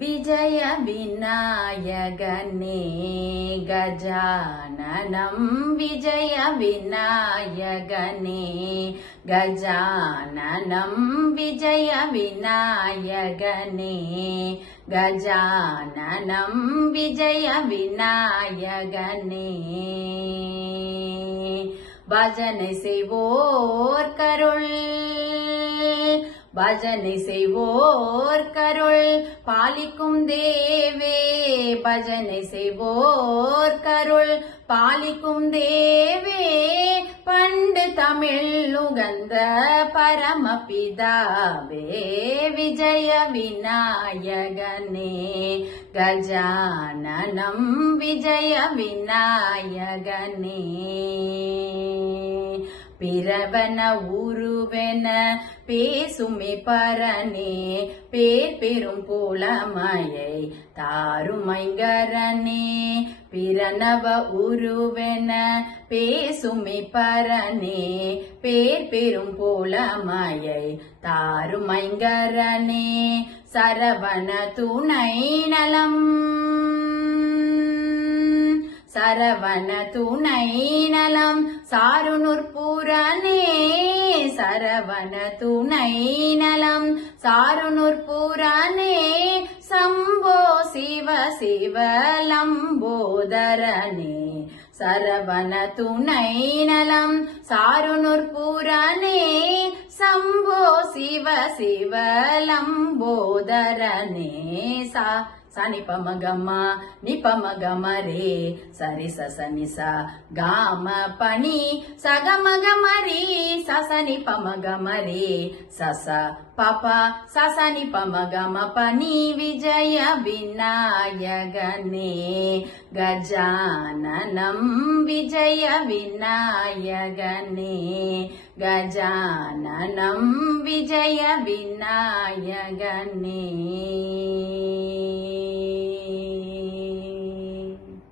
विजय विनायकने गजाननं विजय विनायकने गजाननं विजय विनायकने गजाननं विजय विनायकने भजனை செய்வோர் கருள் பஜனை செய்வோர் கருள் பாலிக்கும் தேவே பஜனை செய்வோர் கருள் பாலிக்கும் தேவே பண்டு தமிழ் உகந்த பரமபிதாவே விஜய விநாயகனே கஜானனம் விஜய விநாயகனே பிறவன உருவென பேசுமே பரனே பேர் பெரும் புலமையை தாருமைங்கரனே பிறனவ உருவென பேசுமே பரனே பேர் பெரும் புலமையை தாருமைங்கரனே சரவண துணை நலம் சரவண துணை நலம் சாருநூற்பூரனே சரவண துணை நலம் சாருநூற்பூரனே சம்போ சிவ சிவ லம்போதரனே சரவண துணை நலம் சாருநூற்பூரனே சம்போ சிவ சிவ லம்போதரனே நிபமகம நிபமகம ரே சரி சசனிச காம பனி சகமகமரி சசனி பமகமரி சச பப சசனி பமகம பனி விஜய விநாயகனே கஜானனம் விஜய விநாயகனே கஜானனம் விஜய விநாயகனே